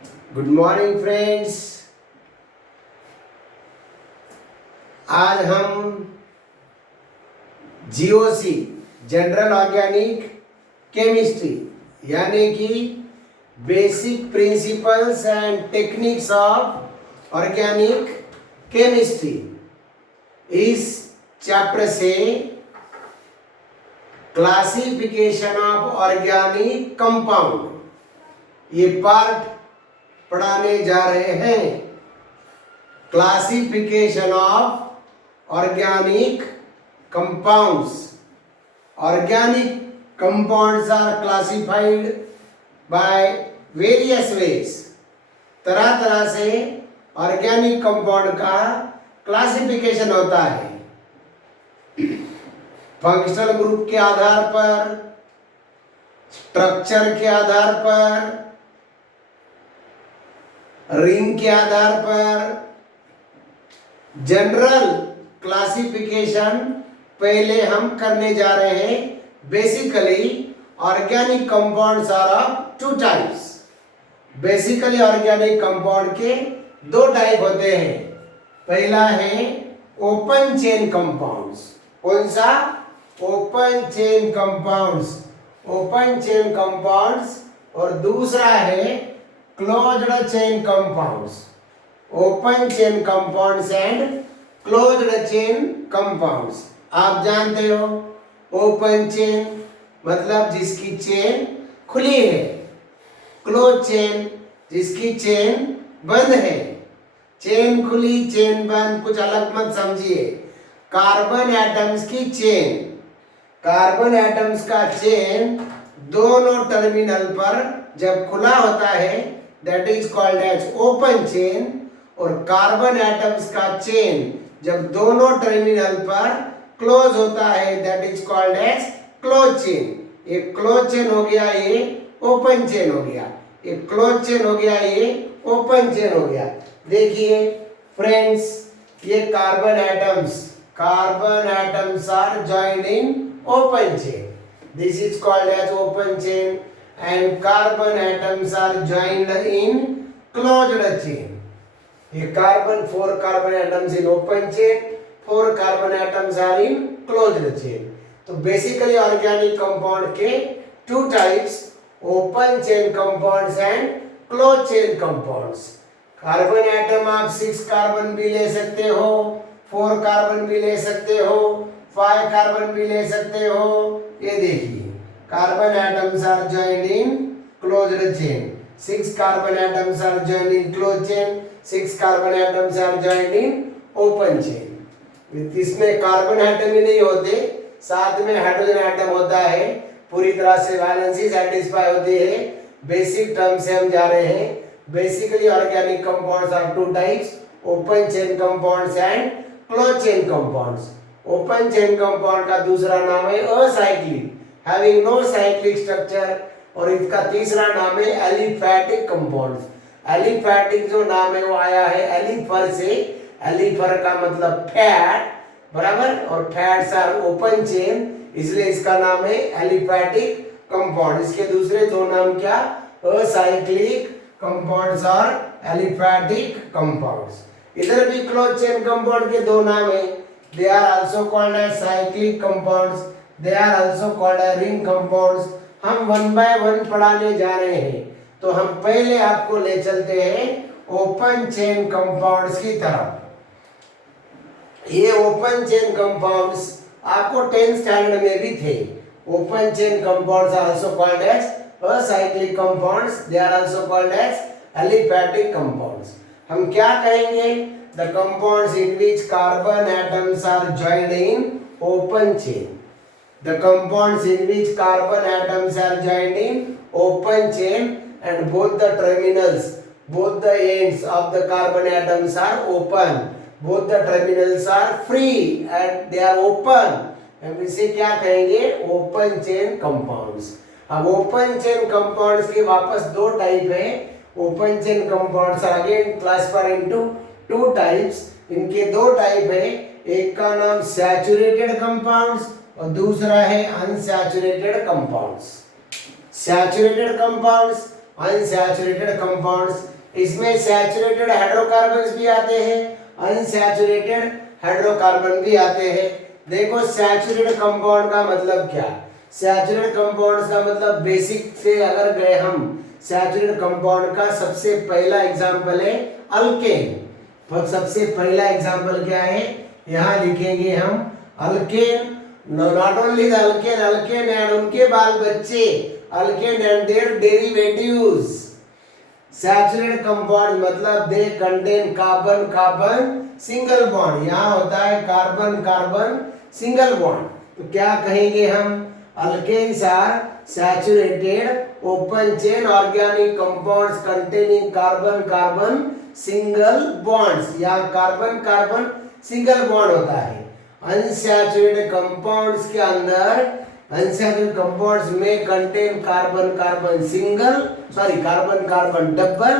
Good morning friends. आज हम GOC general organic chemistry यानी कि basic principles and techniques of organic chemistry इस चैप्टर से क्लासिफिकेशन ऑफ ऑर्गेनिक कंपाउंड ये पार्ट पढ़ाने जा रहे हैं। Classification of organic compounds. Organic compounds are classified by various ways. तरह तरह से ऑर्गेनिक कंपाउंड का क्लासिफिकेशन होता है। फंक्शनल ग्रुप के आधार पर, स्ट्रक्चर के आधार पर, रिंग के आधार पर। जनरल क्लासिफिकेशन पहले हम करने जा रहे हैं। Basically organic compounds are of two types. Basically organic compound के दो टाइप होते हैं। पहला है ओपन चेन कंपाउंड्स। कौन सा? Open chain compounds. Open chain compounds. और दूसरा है closed chain compounds. Open chain compounds and closed chain compounds. आप जानते हो ओपन चेन मतलब जिसकी चेन खुली है, क्लोज चेन जिसकी चेन बंद है। चेन खुली चेन बंद कुछ अलग मत समझिए। कार्बन एटम्स की चेन, कार्बन एटम्स का चेन दोनों टर्मिनल पर जब खुला होता है that is called as open chain। और कार्बन एटम्स का चेन जब दोनों टर्मिनल पर क्लोज होता है that is called as closed chain। ये क्लोज चेन हो गया, ये ओपन चेन हो गया। ये क्लोज चेन हो गया, ये ओपन चेन हो गया। देखिए फ्रेंड्स, ये carbon atoms are joined in open chain। this is called as open chain and carbon atoms are joined in closed chain। ये carbon 4 carbon atoms in open chain, 4 carbon atoms are in closed chain। तो basically organic compound के to types, open chain compounds and close chain compounds. Carbon atom आप 6 carbon भी ले सकते हो, 4 carbon भी ले सकते हो, 5 कार्बन भी ले सकते हो। ये देखिए carbon atoms are joined in closed chain, 6 carbon atoms are joined in closed chain, 6 carbon atoms are joined in open chain। इसमें कार्बन एटम ही नहीं होते, साथ में हाइड्रोजन एटम होता है। पूरी तरह से वैलेंसी सेटिस्फाई होती है। बेसिक टर्म से हम जा रहे हैं। Basically organic compounds are two types, open chain compounds and close chain compounds. Open chain compound का दूसरा नाम है acyclic, having no cyclic structure। और इसका तीसरा नाम है एलिफैटिक कंपाउंड्स। एलिफैटिक जो नाम है वो आया है एलिफर से। एलिफर का मतलब फैट, बराबर। और फैट्स आर ओपन चेन, इसलिए इसका नाम है एलिफैटिक कंपाउंड। इसके दूसरे दो नाम क्या? असाइक्लिक कंपाउंड्स और एलिफैटिक कंपाउंड्स। इधर भी क्लोज चेन कंपाउंड के दो नाम है। They are also called as cyclic compounds, they are also called as ring compounds। हम वन बाय वन पढ़ाने जा रहे हैं। तो हम पहले आपको ले चलते हैं ओपन चेन कंपाउंड्स की तरफ। ये ओपन चेन कंपाउंड्स आपको 10th स्टैंडर्ड में भी थे। Open chain compounds are also called as acyclic compounds, they are also called as aliphatic compounds। हम क्या कहेंगे? the compounds in which carbon atoms are joined in open chain। The compounds in which carbon atoms are joined in open chain and both the terminals, both the ends of the carbon atoms are open, both the terminals are free and they are open। हम इसे क्या कहेंगे? Open chain compounds. अब open chain compounds के वापस दो type है। Open chain compounds are again classified into two types. इनके दो टाइप है। एक का नाम सैचुरेटेड कंपाउंड्स और दूसरा है unsaturated compounds. Saturated compounds unsaturated compounds. इसमें सैचुरेटेड हाइड्रोकार्बन्स भी आते हैं, अनसैचुरेटेड हाइड्रोकार्बन भी आते हैं। देखो सैचुरेटेड कंपाउंड का मतलब क्या? सैचुरेटेड कंपाउंड्स का मतलब बेसिक से अगर गए हम, सैचुरेटेड कंपाउंड का सबसे पहला एग्जांपल है अल्केन। तो सबसे पहला एग्जांपल क्या है? यहाँ लिखेंगे हम alkane. Not only the alkane, alkane and उनके बाल बच्चे, alkane and their derivatives. Saturated compound मतलब they contain carbon carbon single bond. यहाँ होता है कार्बन कार्बन सिंगल बॉन्ड। तो क्या कहेंगे हम? Alkanes are saturated open chain organic compounds containing carbon carbon single bonds. यहाँ कार्बन कार्बन सिंगल बॉन्ड होता है। अनसैचुरेटेड कंपाउंड्स के अंदर, अनसैचुरेटेड कंपाउंड्स में contain carbon carbon single, sorry carbon carbon double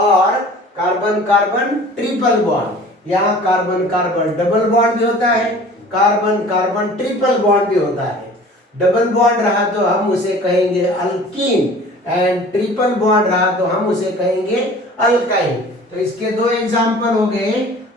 और कार्बन कार्बन ट्रिपल बॉन्ड। यहाँ carbon carbon double bond भी होता है, कार्बन कार्बन ट्रिपल बॉन्ड भी होता है। डबल बॉन्ड रहा तो हम उसे कहेंगे अल्कीन एंड ट्रिपल बॉन्ड रहा तो हम उसे कहेंगे अल्काइन। तो इसके दो एग्जांपल हो गए,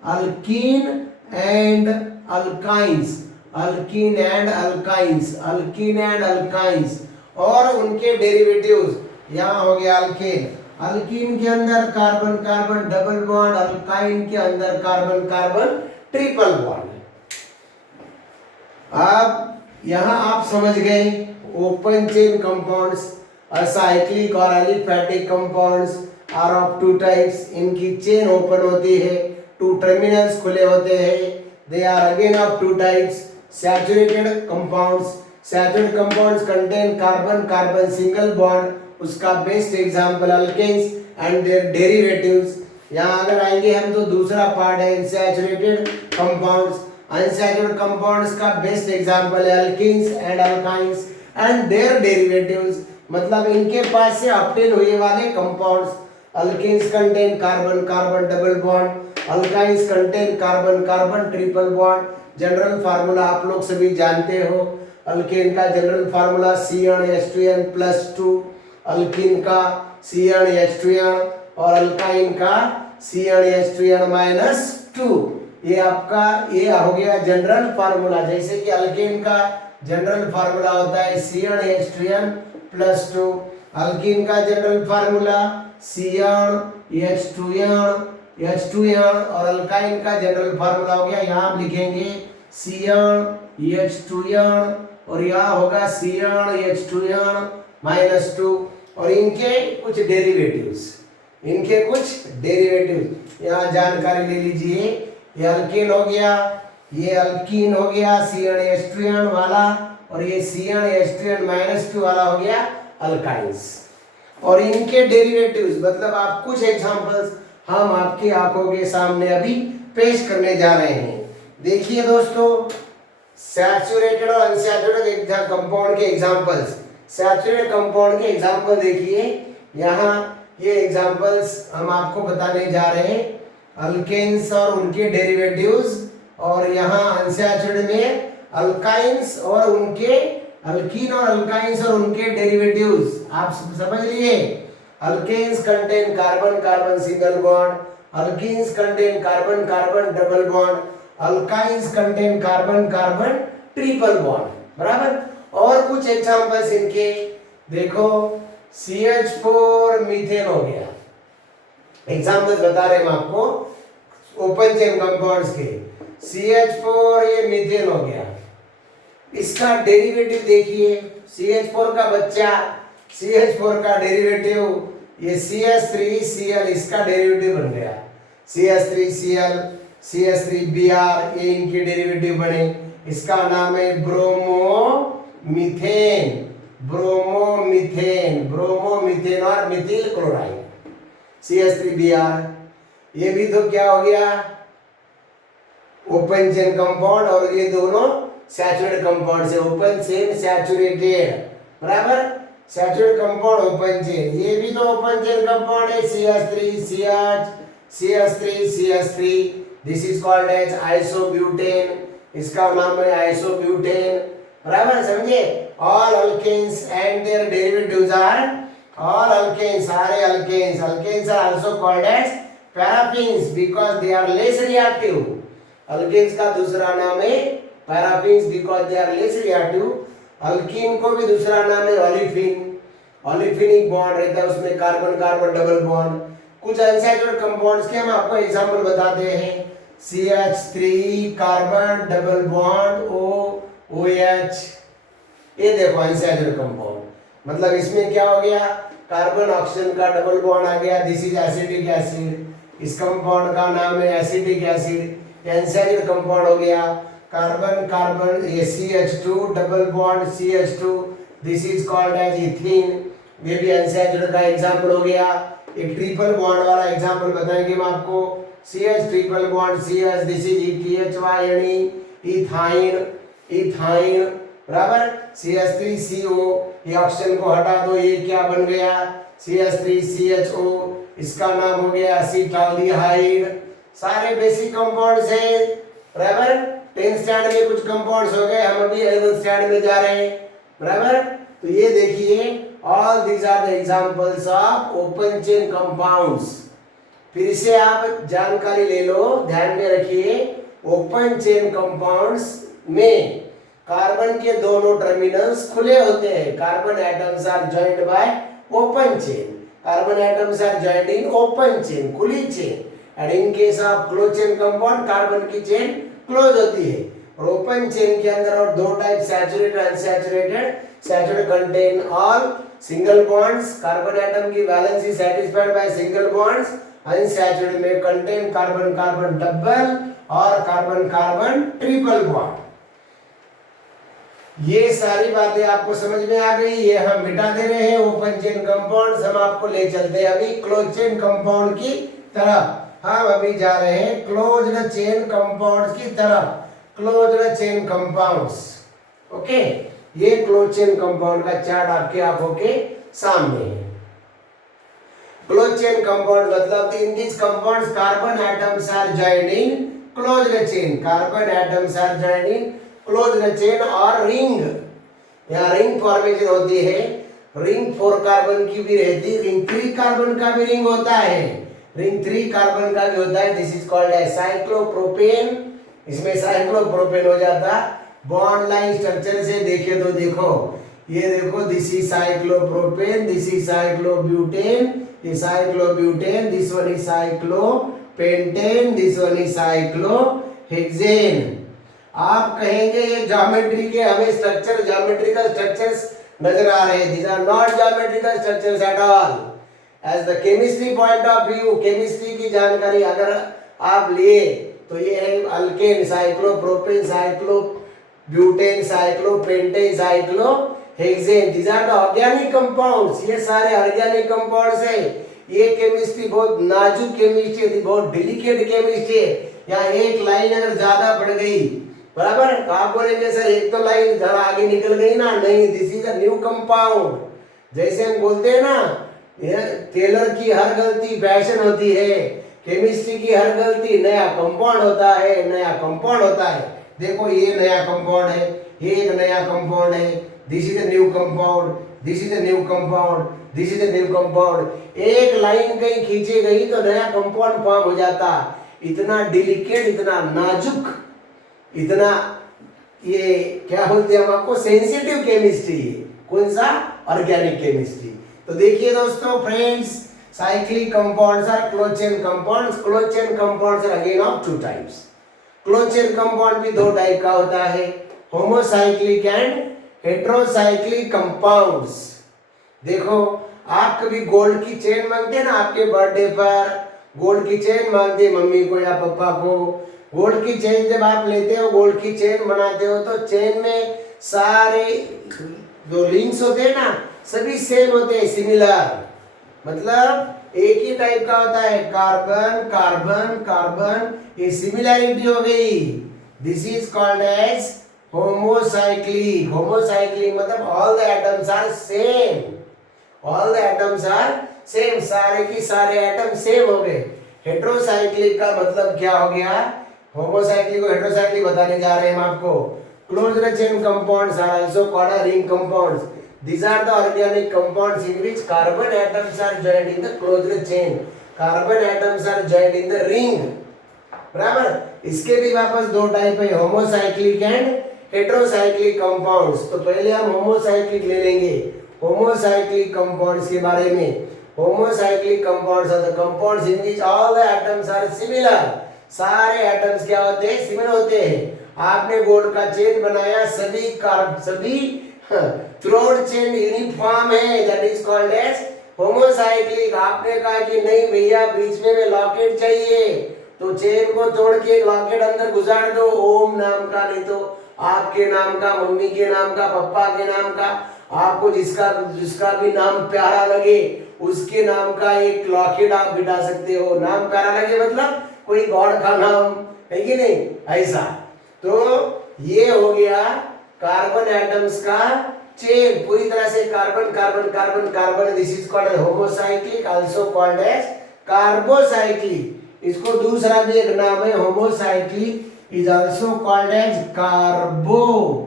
alkyne and alkynes, alkyne and alkynes, alkyne and alkynes और उनके डेरिवेटिव्स। यहाँ हो गया अल्केन, अल्कीन के अंदर carbon carbon double bond, alkyne के अंदर कार्बन कार्बन ट्रिपल बॉन्ड। अब यहाँ आप समझ गए ओपन चेन कंपाउंड्स, असाइक्लिक और aliphatic compounds are of two types. इनकी चेन ओपन होती है, टू टर्मिनल्स खुले होते हैं। They are again of two types. Saturated compounds, saturated compounds contain carbon carbon single bond, उसका best example alkanes and their derivatives. यहाँ अगर आएंगे हम तो दूसरा पार्ट है अनसैचुरेटेड कंपाउंड्स। अनसैचुरेटेड कंपाउंड्स का बेस्ट एग्जांपल है alkenes and alkynes and their derivatives, मतलब इनके पास से ऑब्टेन हुए वाले compounds. Alkenes contain carbon carbon double bond, alkynes contain carbon carbon triple bond. General formula आप लोग सभी जानते हो, अल्केन का जनरल फार्मूला CnH2n+2, अल्कीन का CnH2n और अल्काइन का CnH2n-2। ये आपका ये हो गया जनरल फार्मूला। जैसे कि अल्केन का जनरल फार्मूला होता है CnH2n+2, अल्कीन का जनरल फार्मूला CnH2n और अल्काइन का जनरल फार्मूला हो गया, यहाँ आप लिखेंगे CnH2n और यहाँ होगा CnH2n-2 और इनके कुछ डेरिवेटिव्स, इनके कुछ डेरिवेटिव्स यहाँ जानकारी ले लीजिए। ये अल्कीन हो गया, ये अल्कीन हो गया CnH2n वाला और ये CnH2n-2 वाला हो गया अल्काइंस। और इनके डेरिवेटिव्स मतलब आप कुछ एग्जांपल्स हम आपकी आंखों के सामने अभी पेश करने जा रहे हैं। देखिए दोस्तों, सैचुरेटेड और अनसैचुरेटेड कंपाउंड के एग्जांपल्स। सैचुरेटेड कंपाउंड के एग्जांपल देखिए, यहाँ ये एग्जांपल्स हम आपको बताने जा रहे हैं, अल्केन्स और उनके डेरिवेटिव्स, और यहाँ अनसैचुरेटेड में अल्काइंस और उनके, अल्कीन और अल्काइंस और उनके डेरिवेटिव्स। आप समझ लिए, alkanes contain carbon carbon single bond, alkenes contain carbon carbon double bond, alkynes contain carbon carbon triple bond, बराबर। और कुछ एग्जांपल्स इनके देखो, CH4 मीथेन हो गया, एग्जांपल्स बता रहे हैं हम आपको ओपन चेन कंपाउंड्स के। CH4 ये मीथेन हो गया, इसका डेरिवेटिव देखिए, CH4 का बच्चा, CH4 का डेरिवेटिव ये CH3Cl, इसका डेरिवेटिव बन गया CH3Cl, CH3Br, ये इनके डेरिवेटिव बने। इसका नाम है ब्रोमोमीथेन, ब्रोमोमीथेन, ब्रोमोमीथेन और मिथिल क्लोराइड CH3Br। ये भी तो क्या हो गया, ओपन चेन कंपाउंड, और ये दोनों सैचुरेटेड कंपाउंड से, ओपन चेन सैचुरेटेड, बराबर। सैचुरेटेड कंपाउंड ओपन चेन, ये भी तो ओपन चेन कंपाउंड है CH3 this is called as isobutane, इसका नाम है आइसोब्यूटेन, बराबर, समझे। All alkanes and their derivatives are All alkanes, सारे alkanes. Alkanes are also called as paraffins because they are less reactive. Alkanes का दूसरा नाम है paraffins because they are less reactive. Alkene को भी दूसरा नाम है olefin. Olefinic bond रहता है उसमें कार्बन कार्बन डबल बॉन्ड. कुछ अनसैचुरेटेड कंपाउंड्स के हम आपको एग्जांपल बताते हैं. CH3 carbon double bond OH. ये देखो अनसैचुरेटेड कंपाउंड. मतलब इसमें क्या हो गया, कार्बन ऑक्सीजन का डबल बॉन्ड आ गया. This is acetic acid. इस कंपाउंड का नाम है एसिटिक एसिड. एनसैचुरेटेड कंपाउंड हो गया. कार्बन कार्बन ये CH2 double bond CH2. This is called as ethene. ये भी अनसैचुरेटेड का एग्जांपल हो गया. एक ट्रिपल बॉन्ड वाला एग्जांपल बताएंगे हम आपको. CH triple bond CH. This is ETHY यानी इथाइन. इथाइन बराबर. CH3CO. ये ऑक्सीजन को हटा दो, ये क्या बन गया CH3CHO. इसका नाम हो गया एसिटाल्डिहाइड. सारे बेसिक कंपाउंड्स हैं बराबर. 10th स्टैंडर्ड में कुछ कंपाउंड्स हो गए, हम अभी 11th स्टैंडर्ड में जा रहे हैं बराबर. तो ये देखिए all these are the examples of open chain compounds. फिर से आप जानकारी ले लो, ध्यान में रखिए. ओपन चेन कंपाउंड्स में कार्बन के दोनों टर्मिनल्स खुले होते हैं. Carbon atoms are joined by open chain. Carbon atoms are joined in open chain, खुली chain. And in case of close chain compound carbon की चेन क्लोज होती है. और ओपन चेन के अंदर और दो type saturated unsaturated. Saturated contain all single bonds. Carbon atom की valency satisfied by single bonds. Unsaturated में कंटेन कार्बन कार्बन डबल और कार्बन कार्बन ट्रिपल बॉन्ड. ये सारी बातें आपको समझ में आ गई. ये हम मिटा दे रहे हैं ओपन चेन कंपाउंड्स. हम आपको ले चलते हैं अभी क्लोज चेन कंपाउंड की तरफ. हम अभी जा रहे हैं क्लोज्ड चेन कंपाउंड्स की तरफ. Closed chain compounds. ओके, ये क्लोज चेन कंपाउंड का चार्ट आपके आंखों के सामने है. क्लोज चेन कंपाउंड मतलब in this compounds carbon atoms are joined in closed chain. Carbon atoms are joined in closed chain और रिंग. यहाँ रिंग फॉर्मेशन होती है. रिंग 4 कार्बन की भी रहती है. रिंग 3 कार्बन का भी रिंग होता है. रिंग 3 कार्बन का भी होता है. This is called as cyclopropane. इसमें साइक्लोप्रोपेन हो जाता. बॉन्ड लाइन स्ट्रक्चर से देखे तो देखो, ये देखो this is cyclopropane, this is cyclobutane, ये cyclobutane, this one is cyclopentane, this one is cyclohexane. आप कहेंगे ये ज्योमेट्री के हमें स्ट्रक्चर ज्योमेट्रिकल स्ट्रक्चर्स नजर आ रहे हैं. These are not geometrical structures at all. As the chemistry point of view, chemistry की जानकारी अगर आप लिए तो ये है alkane, cyclopropane, cyclobutane, cyclopentane, cyclohexane. These are the organic compounds. ये सारे ऑर्गेनिक कंपाउंड्स है. ये केमिस्ट्री बहुत नाजुक केमिस्ट्री है, बहुत डेलिकेट केमिस्ट्री है. यहाँ एक लाइन अगर ज्यादा बढ़ गई बराबर तो आप बोलेंगे सर एक तो लाइन जरा आगे निकल गई ना. नहीं, this is a new compound. जैसे हम बोलते हैं ना, टेलर की हर गलती फैशन होती है. केमिस्ट्री की हर गलती नया कंपाउंड होता है. नया कंपाउंड होता है. देखो ये नया कंपाउंड है, ये एक नया कंपाउंड है. This is a new compound, this is a new compound, this is a new compound. एक लाइन कहीं खींची गई तो नया कंपाउंड फॉर्म हो जाता. इतना डिलिकेट, इतना नाजुक, इतना ये क्या बोलते हैं हम आपको सेंसिटिव केमिस्ट्री. कौन सा? Organic chemistry. तो देखिए दोस्तों, friends, cyclic compounds are close chain compounds. Close chain compounds are again of 2 types. Close chain compound भी 2 टाइप का होता है, होमोसाइक्लिक एंड हेटेरोसाइक्लिक कंपाउंड्स. देखो, आप कभी गोल्ड की चेन मांगते हैं ना, आपके बर्थडे पर गोल्ड की चेन मांगते मम्मी को या पापा को. गोल्ड की चेन जब आप लेते हो, गोल्ड की चेन बनाते हो, तो चेन में सारे जो लिंक्स होते हैं ना, सभी सेम होते हैं, सिमिलर. मतलब एक ही टाइप का होता है. कार्बन कार्बन कार्बन, ये सिमिलैरिटी हो गई. This is called as homocyclic. Homocyclic मतलब all the atoms are same. All the atoms are same. सारे की सारे एटम सेम हो गए. हेटेरोसाइक्लिक का मतलब क्या हो गया? होमोसाइक्लिक को हेटेरोसाइक्लिक बताने जा रहे हैं हम आपको. Closed chain compounds are also called ring compounds. These are the organic compounds in which carbon atoms are joined in the closed chain. Carbon atoms are joined in the ring. बराबर। इसके भी वापस दो टाइप है, homocyclic and heterocyclic compounds. तो पहले हम homocyclic ले लेंगे। होमोसाइक्लिक कंपाउंड्स के बारे में, homocyclic compounds are the compounds in which all the atoms are similar. सारे एटम्स क्या होते हैं? सिमिलर होते हैं। आपने गोल्ड का चेन बनाया, सभी थ्रोड चेन यूनिफॉर्म है, that is called as homocyclic. आपने कहा कि नहीं भैया बीच में लॉकेट चाहिए, तो चेन को तोड़ के एक लॉकेट अंदर गुजार दो, ओम नाम का, नहीं तो आपके नाम का, मम्मी के नाम का, पापा के नाम का, आपको जिसका भी नाम प्यारा लगे उसके नाम का एक लॉकेट आप बिठा सकते हो। नाम प्यारा लगे मतलब कोई गॉड का नाम है कि नहीं, ऐसा। तो ये हो गया कार्बन एटम्स का चेन, पूरी तरह से carbon carbon carbon carbon. This is called homocyclic, also called as carbocyclic. इसको दूसरा भी एक नाम है homocyclic, is also called as carbocyclic,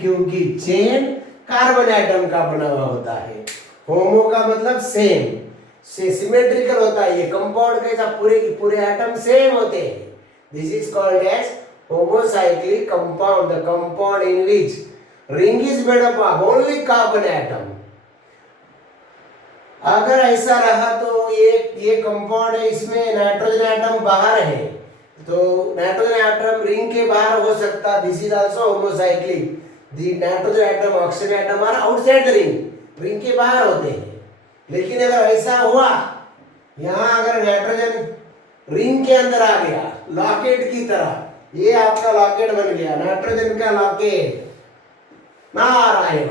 क्योंकि चेन कार्बन एटम का बना हुआ होता है। होमो का मतलब सेम, से सिमेट्रिकल होता है। ये कंपाउंड कैसा, पूरे के पूरे एटम सेम होते हैं। This is called as homocyclic compound, the compound in which ring is made up of only carbon atom. अगर ऐसा रहा तो ये कंपाउंड है, इसमें नाइट्रोजन एटम बाहर है, तो नाइट्रोजन एटम रिंग के बाहर हो सकता। This is also homocyclic. The nitrogen atom, oxygen atom are outside the ring, ring के बाहर होते हैं। लेकिन अगर ऐसा हुआ, यहां अगर नाइट्रोजन रिंग के अंदर आ गया लॉकेट की तरह, ये आपका लॉकेट बन गया, नाइट्रोजन का लॉकेट, नारायण,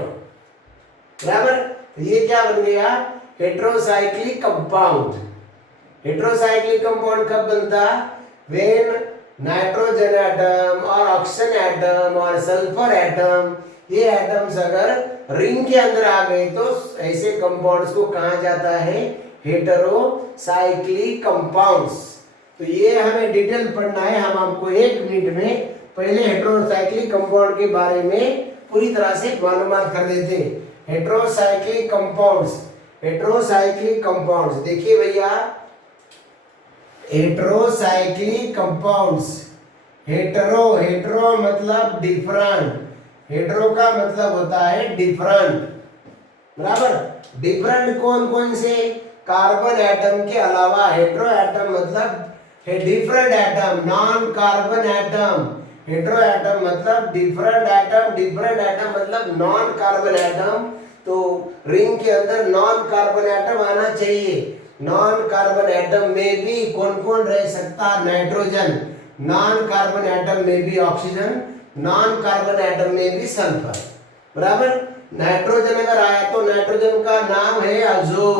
बराबर। ये क्या बन गया? Heterocyclic compound. हेटेरोसाइक्लिक कंपाउंड कब बनता? व्हेन नाइट्रोजन एटम और ऑक्सीजन एटम और सल्फर एटम, ये एटम्स अगर रिंग के अंदर आ गए तो ऐसे कंपाउंड्स को कहा जाता है हेटेरोसाइक्लिक कंपाउंड्स। तो ये हमें डिटेल पढ़ना है, हम आपको 1 मिनट में पहले हेटेरोसाइक्लिक कंपाउंड के बारे में पूरी तरह से मालूमात कर देते हैं। हेटेरोसाइक्लिक कंपाउंड्स, हेटेरोसाइक्लिक कंपाउंड्स देखिए भैया, हेटेरोसाइक्लिक कंपाउंड्स, हेटेरो मतलब डिफरेंट, हेटेरो का मतलब होता है डिफरेंट, बराबर। डिफरेंट कौन कौन से? कार्बन एटम के अलावा। हेटेरो एटम मतलब different atom, non carbon atom. Hetero atom मतलब डिफरेंट एटम, डिफरेंट एटम मतलब नॉन कार्बन एटम। तो रिंग के अंदर नॉन कार्बन एटम आना चाहिए। नॉन कार्बन एटम में भी कौन कौन रह सकता? नाइट्रोजन। नॉन कार्बन एटम में भी ऑक्सीजन, नॉन कार्बन एटम में भी सल्फर, बराबर। नाइट्रोजन अगर आया तो नाइट्रोजन का नाम है अजो।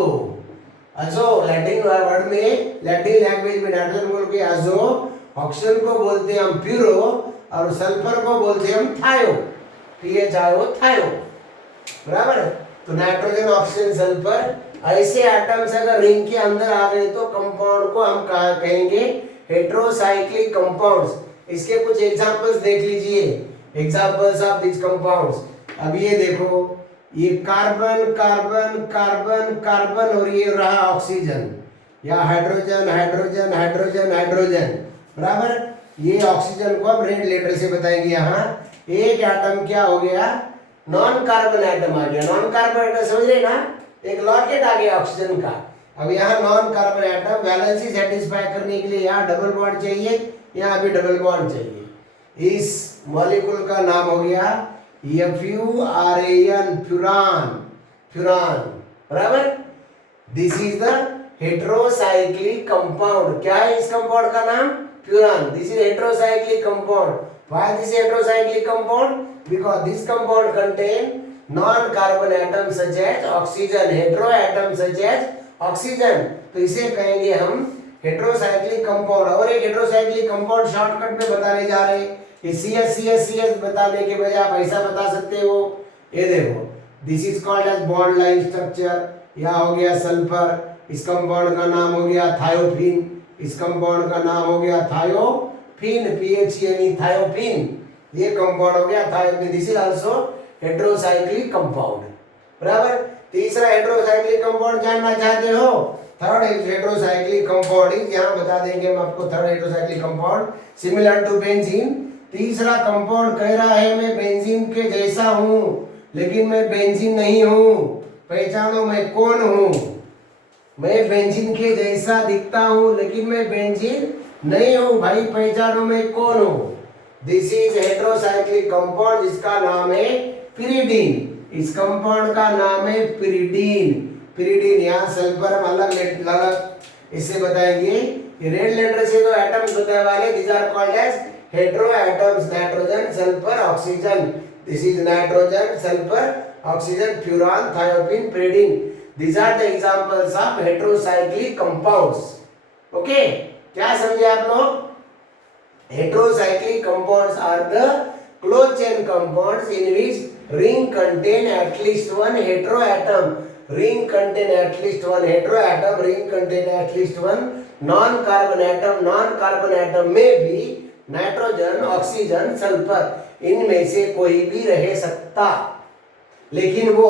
अजो लैटिन वर्ड में, लैटिन लैंग्वेज में नाइट्रोजन बोल के अजो। ऑक्सीजन को बोलते हैं हम प्यूरो, और सल्फर को बोलते हैं हम थायो, THIO, थायो, बराबर। तो नाइट्रोजन, ऑक्सीजन, सल्फर, ऐसे एटम्स अगर रिंग के अंदर आ गए तो कंपाउंड को हम कहेंगे हेटेरोसाइक्लिक कंपाउंड्स। इसके कुछ एग्जांपल्स देख लीजिए, एग्जांपल्स ऑफ दिस कंपाउंड्स। अब ये देखो, ये कार्बन कार्बन कार्बन कार्बन और ये रहा ऑक्सीजन, या हाइड्रोजन हाइड्रोजन हाइड्रोजन हाइड्रोजन, बराबर। ये ऑक्सीजन को हम रेड लेटर से बताएंगे। यहाँ एक एटम क्या हो गया? नॉन कार्बन एटम आ गया। नॉन कार्बन एटम समझ रहे ना, एक लॉकेट आ गया ऑक्सीजन का। अब यहाँ non carbon atom valency satisfy करने के लिए यहाँ डबल बॉन्ड चाहिए, यहाँ भी डबल बॉन्ड चाहिए। इस मॉलिक्यूल का नाम हो गया FURAN, फ्यूरान, फ्यूरान, बराबर। This is the heterocyclic compound. क्या है इस कंपाउंड का नाम? Furan. This is heterocyclic compound. Why this heterocyclic compound? Because this compound contain non-carbon atoms such as oxygen, hetero atoms such as oxygen। तो इसे कहेंगे हम हेटेरोसाइक्लिक कंपाउंड। और एक हेटेरोसाइक्लिक कंपाउंड शॉर्टकट में बताने जा रहे हैं। ये CS बताने के बजाय आप ऐसा बता सकते हो, ये देखो, this is called as bond line structure. यह हो गया सल्फर, इस कंपाउंड का नाम हो गया थायोफिन, इस कंपाउंड का नाम हो गया थायोफिन, PHENE, थायोफिन। ये कंपाउंड हो गया thiophene. This is also heterocyclic compound. बराबर। तीसरा हेटेरोसाइक्लिक कंपाउंड जानना चाहते हो, थर्ड हेटेरोसाइक्लिक कंपाउंड इज, यहां बता देंगे हम आपको, third heterocyclic compound similar to benzene. तीसरा कंपाउंड कह रहा है मैं बेंजीन के जैसा हूं लेकिन मैं बेंजीन नहीं हूं, पहचानो मैं कौन हूं। मैं बेंजीन के जैसा दिखता हूं लेकिन मैं बेंजीन नहीं हूं, भाई पहचानो मैं कौन हूं। दिस इज हेटेरोसाइक्लिक कंपाउंड जिसका नाम है पिरिडीन। इस कंपाउंड का नाम है पिरिडीन। पिरिडीन, यहाँ सल्फर हम अलग अलग इससे बताएंगे। ये रेड लेटर से जो एटम्स बताए वाले, these are called as hetero atoms, nitrogen sulphur oxygen. This is nitrogen sulphur oxygen, furan thiophene pyridine. These are the examples of heterocyclic compounds. Okay, क्या समझे आप लोग? Heterocyclic compounds are the closed chain compounds in which ring contain at least one heteroatom. Ring contain at least one heteroatom. Ring contain at least one non-carbon atom. Non-carbon atom may be nitrogen, oxygen, sulphur, इनमें से कोई भी रह सकता, लेकिन वो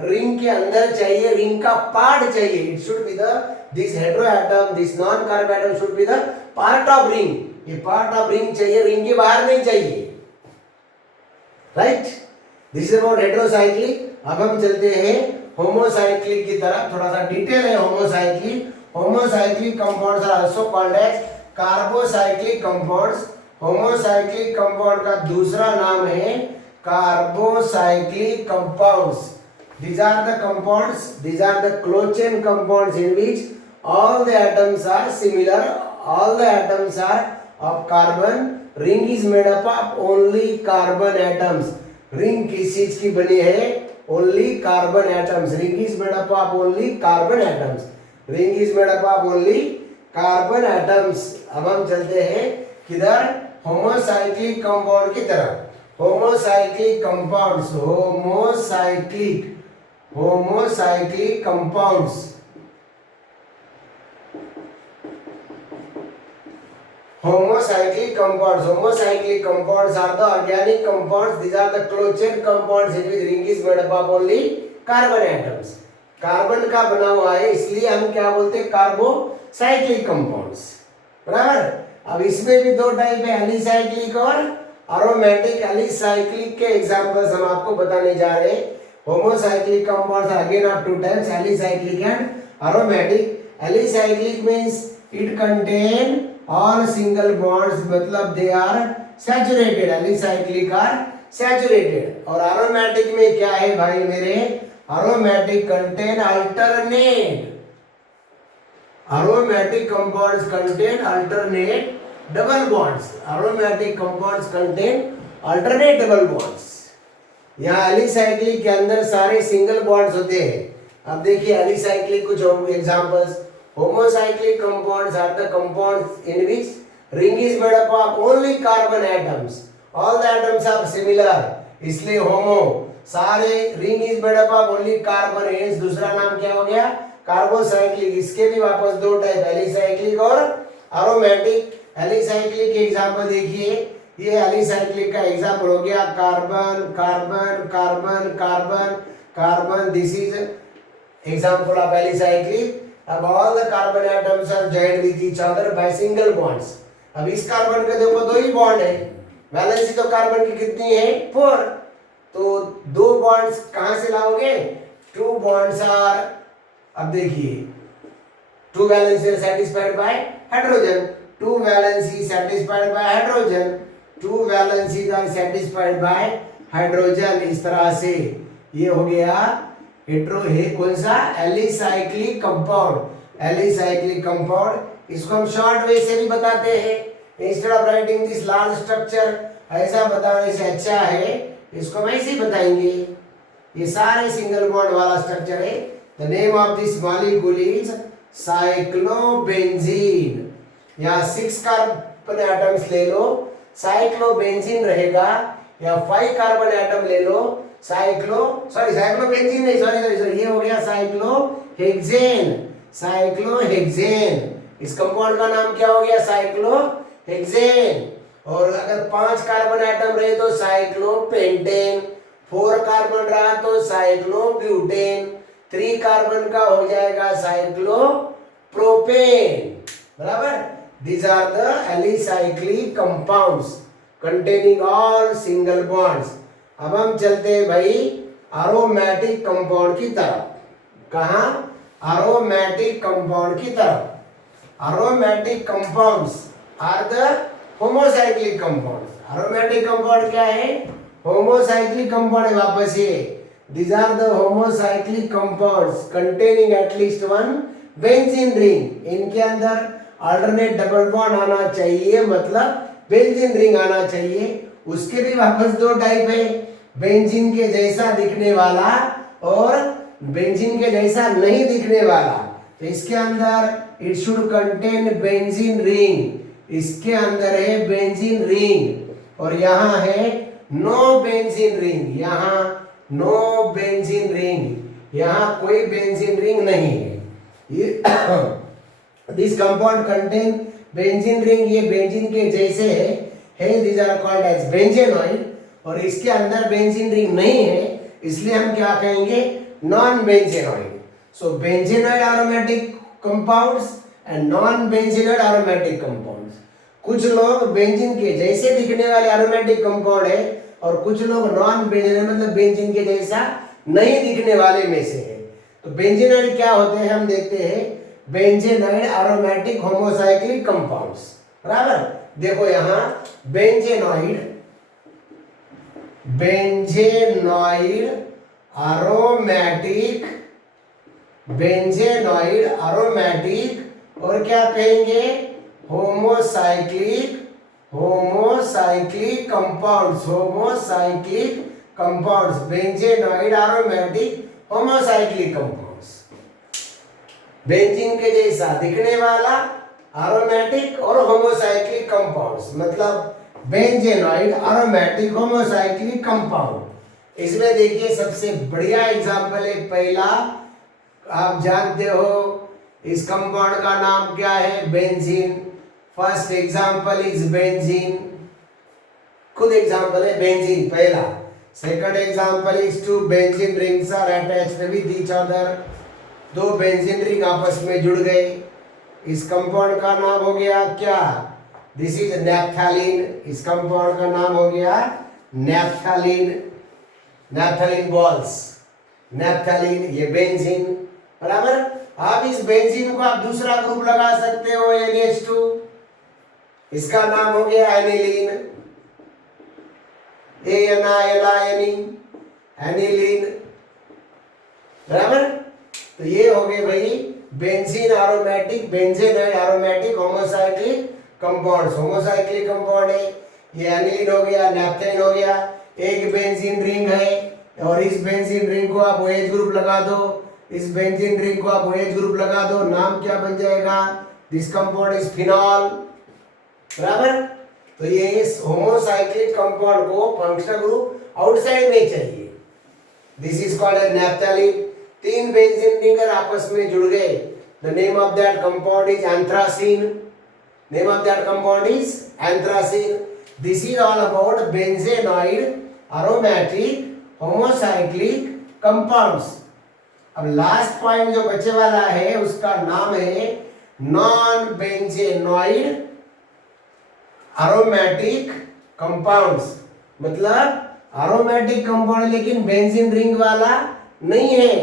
ring के अंदर चाहिए, रिंग का पार्ट चाहिए। It should be the this heteroatom, this non carbon atom should be the part of ring. ये पार्ट ऑफ रिंग चाहिए, रिंग के बाहर नहीं चाहिए। Right, this is about heterocyclic. अब हम चलते हैं होमोसाइक्लिक की तरफ, थोड़ा सा डिटेल है homocyclic. Homocyclic compounds are also called as carbocyclic compounds. Homocyclic compound का दूसरा नाम है carbocyclic compounds. These are the compounds, these are the closed chain compounds in which all the atoms are similar, all the atoms are of carbon. Ring is made up of only carbon atoms. Ring किस चीज की बनी है? Only carbon atoms. Ring is made up of only carbon atoms. Ring is made up of only carbon atoms. अब हम चलते हैं किधर? होमोसाइक्लिक कंपाउंड की तरफ। Homocyclic compounds, homocyclic compounds, homocyclic compounds. Homocyclic compounds are the organic compounds. These are the closed chain compounds in which ring is made up of only carbon atoms. Carbon का बना हुआ है, इसलिए हम क्या बोलते हैं? Carbocyclic compounds. बराबर। अब इसमें भी दो टाइप है, एलिसाइक्लिक और एरोमेटिक। एलिसाइक्लिक के एग्जांपल्स हम आपको बताने जा रहे हैं। Homocyclic compounds again of two types, alicyclic and aromatic. Alicyclic means it contain all single bonds, मतलब they are saturated. Alicyclic are saturated. और एरोमेटिक में क्या है भाई मेरे? Aromatic contain alternate. Aromatic compounds contain alternate double bonds. Aromatic compounds contain alternate double bonds. यहाँ alicyclic के अंदर सारे सिंगल बॉन्ड्स होते हैं। अब देखिए एलिसाइक्लिक कुछ examples. Homocyclic compounds are the compounds in which ring is made up of only carbon atoms. All the atoms are similar, इसलिए होमो, सारे ring is made up of only carbon. Hence दूसरा नाम क्या हो गया? Carbocyclic. इसके भी वापस दो टाइप, एलिसाइक्लिक और एरोमेटिक। एलिसाइक्लिक के एग्जांपल देखिए, ये एलिसाइक्लिक का एग्जांपल हो गया carbon carbon carbon carbon carbon. This is example of alicyclic. अब all the carbon atoms are joined with each other by single bonds. अब इस कार्बन के देखो दो ही बॉन्ड है, वैलेंसी तो कार्बन की कितनी है? 4। तो दो बॉन्ड्स कहां से लाओगे? 2 बॉन्ड्स आर, अब देखिए 2 valency satisfied by hydrogen, 2 valency satisfied by hydrogen, 2 valencies are satisfied by hydrogen। इस तरह से ये हो गया हेटेरो है कौन सा? Alicyclic compound. एलिसाइक्लिक कंपाउंड, इसको हम शॉर्ट वे से भी बताते हैं। Instead of writing this large structure, ऐसा बताने से अच्छा है इसको हम ऐसे ही बताएंगे। ये सारे सिंगल बॉन्ड वाला स्ट्रक्चर है। The name of this molecule is cyclobenzene। यहाँ 6 कार्बन एटम्स ले लो, साइक्लोबेंजीन रहेगा, या 5 कार्बन एटम ले लो, साइक्लोबेंजीन नहीं, सॉरी, ये हो गया साइक्लोहेक्सेन। साइक्लोहेक्सेन, इस कंपाउंड का नाम क्या हो गया? साइक्लोहेक्सेन। और अगर 5 कार्बन एटम रहे तो साइक्लोपेंटेन, 4 कार्बन रहा तो साइक्लोब्यूटेन, 3 कार्बन का हो जाएगा साइक्लोप्रोपेन, बराबर। These are the alicyclic compounds containing all single bonds. अब हम चलते हैं भाई एरोमेटिक कंपाउंड की तरफ। कहाँ? एरोमेटिक कंपाउंड की तरफ। Aromatic compounds are the homocyclic compounds. Aromatic compound क्या है? होमोसाइक्लिक कंपाउंड है। वापस ये these are the homocyclic compounds containing at least one benzene ring। इनके अंदर अल्टरनेट डबल बॉन्ड आना चाहिए, मतलब बेंजीन रिंग आना चाहिए। उसके भी वापस दो टाइप है, बेंजीन के जैसा दिखने वाला और बेंजीन के जैसा नहीं दिखने वाला। तो इसके अंदर it should contain benzene ring, इसके अंदर है बेंजीन रिंग, और यहाँ है नो बेंजीन रिंग, यहाँ नो बेंजीन रिंग, यहाँ कोई बेंजीन रिंग नहीं है। This compound contain benzene ring, ये बेंजीन के जैसे है these are called as benzenoid. और इसके अंदर बेंजीन रिंग नहीं है, इसलिए हम क्या कहेंगे? Non benzenoid. So benzenoid aromatic compounds and non benzenoid aromatic compounds. कुछ लोग बेंजीन के जैसे दिखने वाले एरोमेटिक कंपाउंड है और कुछ लोग नॉन बेंजीन मतलब बेंजीन के जैसा नहीं दिखने वाले में से है। तो बेंजीनॉइड क्या होते हैं हम देखते हैं। बेंजेनॉइड एरोमेटिक होमोसाइक्लिक कंपाउंड्स, बराबर। देखो यहाँ बेंजेनॉइड एरोमेटिक, बेंजेनॉइड एरोमेटिक और क्या कहेंगे? Homocyclic compounds, homocyclic compounds, benzenoid aromatic homocyclic compounds. Benzene के जैसा दिखने वाला एरोमेटिक और होमोसाइक्लिक कंपाउंड्स, मतलब बेंजेनॉइड एरोमेटिक होमोसाइक्लिक कंपाउंड। इसमें देखिए सबसे बढ़िया एग्जांपल है पहला, आप जानते हो इस कंपाउंड का नाम क्या है? Benzene. First example is benzene, खुद एग्जांपल है बेंजीन पहला। Second example is two benzene rings are attached with each other, दो बेंजीन रिंग आपस में जुड़ गए। इस कंपाउंड का नाम हो गया क्या? This is naphthalene. इस कंपाउंड का नाम हो गया नैप्थेलीन, नैप्थेलीन बॉल्स, नैप्थेलीन, ये बेंजीन, बराबर। आप इस बेंजीन को आप दूसरा ग्रुप लगा सकते हो NH2, इसका नाम हो गया एनिलीन, एनिलीन, बराबर। तो ये हो गए भाई benzene aromatic, benzenoid aromatic homocyclic compounds. Homocyclic compound है, ये एनिलीन हो गया, नैप्थेलीन हो गया। एक बेंजीन रिंग है और इस बेंजीन रिंग को आप OH ग्रुप लगा दो, इस बेंजीन रिंग को आप OH ग्रुप लगा दो, नाम क्या बन जाएगा? दिस कंपाउंड इज फिनॉल, बराबर। तो ये इस होमोसाइक्लिक कंपाउंड को फंक्शनल ग्रुप आउटसाइड में चाहिए। This is called as naphthalene. तीन बेंजीन रिंग आपस में जुड़ गए, the name of that compound is anthracene, name of that compound is anthracene. This is all about benzenoid aromatic homocyclic compounds. अब last point जो बचे वाला है उसका नाम है नॉन बेंजेनॉइड एरोमेटिक कंपाउंड्स, मतलब एरोमेटिक कंपाउंड लेकिन बेंजीन रिंग वाला नहीं है।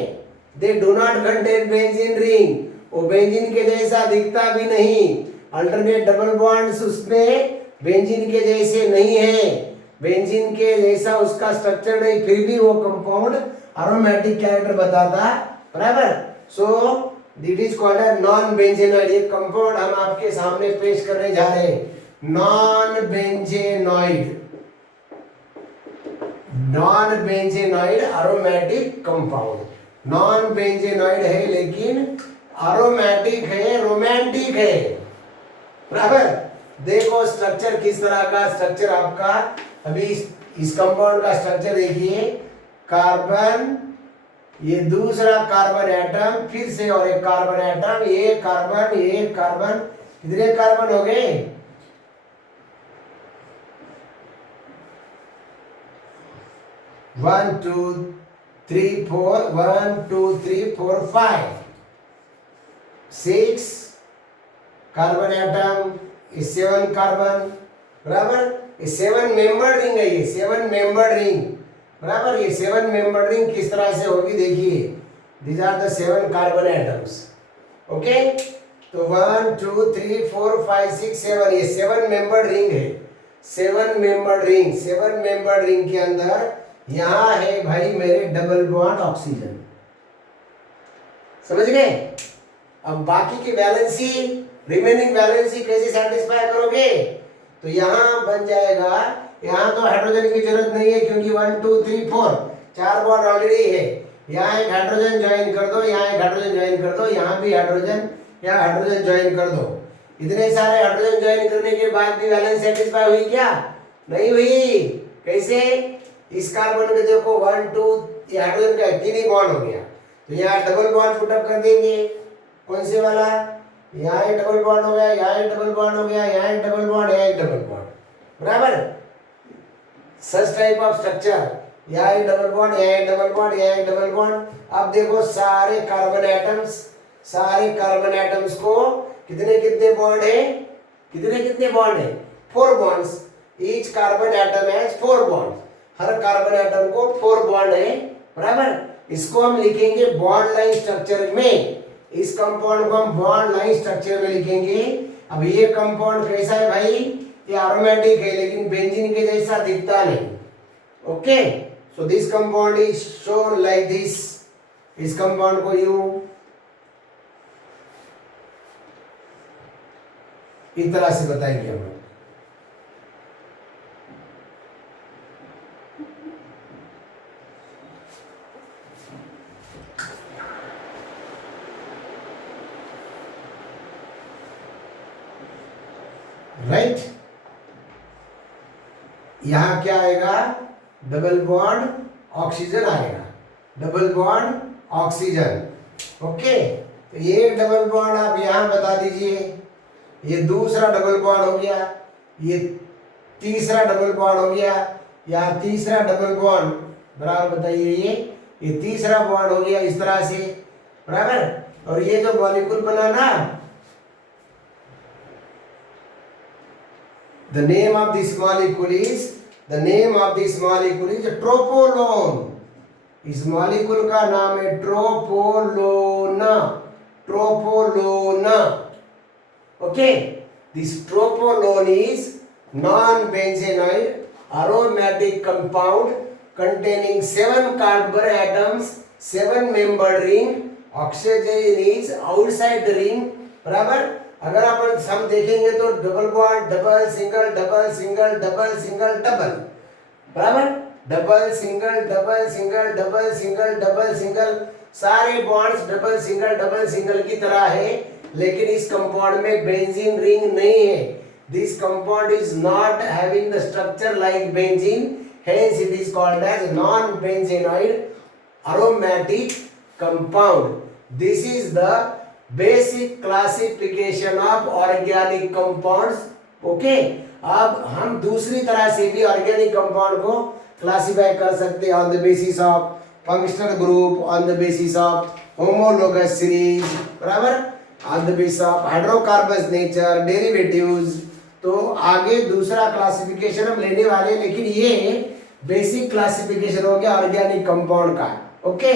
They do not contain benzene ring, वो बेंजीन के जैसा दिखता भी नहीं, अल्टरनेट डबल बॉन्ड्स उसमें बेंजीन के जैसे नहीं है, बेंजीन के जैसा उसका स्ट्रक्चर नहीं, फिर भी वो कंपाउंड एरोमेटिक कैरेक्टर बताता, बराबर। So that is called a non benzenoid. ये कंपाउंड हम आपके सामने पेश करने जा रहे हैं, non benzenoid, non benzenoid aromatic compound. Non benzenoid है लेकिन एरोमेटिक है, रोमांटिक है, बराबर। देखो स्ट्रक्चर किस तरह का स्ट्रक्चर आपका, अभी इस कंपाउंड का स्ट्रक्चर देखिए, कार्बन, ये दूसरा कार्बन एटम, फिर से और एक कार्बन एटम, ये कार्बन, कितने कार्बन हो गए? 1 2 3 4 1 2 3 4 5 6 कार्बन एटम, 7 कार्बन, बराबर। ये 7 मेंबर्ड रिंग है, ये 7 मेंबर्ड रिंग, बराबर। ये 7 मेंबर्ड रिंग किस तरह से होगी देखिए, these are the 7 carbon atoms, okay. तो 1 2 3 4 5 6 7, ये 7 मेंबर्ड रिंग है, 7 मेंबर्ड रिंग। 7 मेंबर्ड रिंग के अंदर यहां है भाई मेरे डबल बॉन्ड ऑक्सीजन, समझ गए। अब बाकी की वैलेंसी, रिमेनिंग वैलेंसी कैसे सेटिस्फाई करोगे, तो यहां बन जाएगा, यहां तो हाइड्रोजन की जरूरत नहीं है क्योंकि 1 2 3 4 4 बॉन्ड ऑलरेडी है। यहाँ एक हाइड्रोजन ज्वाइन कर दो, यहाँ एक हाइड्रोजन ज्वाइन कर दो, यहाँ भी हाइड्रोजन, यहाँ हाइड्रोजन ज्वाइन कर दो। इतने सारे हाइड्रोजन ज्वाइन करने के बाद भी वैलेंस सेटिस्फाई हुई क्या, नहीं हुई। कैसे, इस कार्बन में देखो 1 2, ये हाइड्रोजन का 3 ही बॉन्ड हो गया, तो यहाँ डबल बॉन्ड पुटअप कर देंगे। कौन से वाला, यहाँ एक डबल बॉन्ड हो गया, यहाँ एक डबल बॉन्ड हो गया, यहाँ एक डबल बॉन्ड, यहाँ एक डबल बॉन्ड, बराबर। सच टाइप ऑफ स्ट्रक्चर, यहाँ एक डबल बॉन्ड, यहाँ एक डबल बॉन्ड, यहाँ एक डबल बॉन्ड। अब देखो सारे कार्बन एटम्स, सारे कार्बन एटम्स को कितने कितने बॉन्ड है, कितने कितने बॉन्ड है, 4 bonds. Each carbon atom has 4 bond, her carbon atom को 4 बॉन्ड है, बराबर। इसको हम लिखेंगे बॉन्ड लाइन स्ट्रक्चर में, इस कंपाउंड को हम बॉन्ड लाइन स्ट्रक्चर में लिखेंगे। अब ये कंपाउंड कैसा है भाई, ये एरोमेटिक है लेकिन बेंजीन के जैसा दिखता नहीं, okay. So this compound is shown like this, इस कंपाउंड को यू इस तरह से बताएंगे हम लोग। राइट, यहां क्या आएगा, डबल बॉन्ड ऑक्सीजन आएगा, डबल बॉन्ड ऑक्सीजन, ओके। तो ये डबल बॉन्ड आप यहां बता दीजिए, ये दूसरा डबल बॉन्ड हो गया, ये तीसरा डबल बॉन्ड हो गया, या तीसरा डबल बॉन्ड, बराबर बताइए, ये तीसरा बॉन्ड हो गया इस तरह से, बराबर। और ये जो मॉलिक्यूल बना ना, the name of this molecule is, the name of this molecule is ट्रोपोलोन। इस मॉलिक्यूल का नाम है tropolone, tropolone, okay. This tropolone is non-benzenoid aromatic compound containing 7 carbon atoms, 7 membered ring, oxygen is outside the ring, बराबर। अगर अपन सम देखेंगे तो double bond, double single, double single, double single, double, बराबर। Double single, double single, double single, double single, सारे bonds double single की तरह है, लेकिन इस कंपाउंड में बेंजीन रिंग नहीं है। This compound is not having the structure like benzene, hence it is called as non-benzenoid aromatic compound. This is the basic classification of organic compounds, okay। अब हम दूसरी तरह से भी ऑर्गेनिक कंपाउंड को क्लासिफाई कर सकते हैं on the basis of functional group, on the basis of homologous series, बराबर, on the basis of hydrocarbons nature, derivatives. तो आगे दूसरा क्लासिफिकेशन हम लेने वाले हैं, लेकिन ये बेसिक क्लासिफिकेशन हो गया ऑर्गेनिक कंपाउंड का, ओके।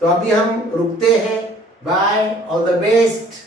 तो अभी हम रुकते हैं, बाय, ऑल द बेस्ट।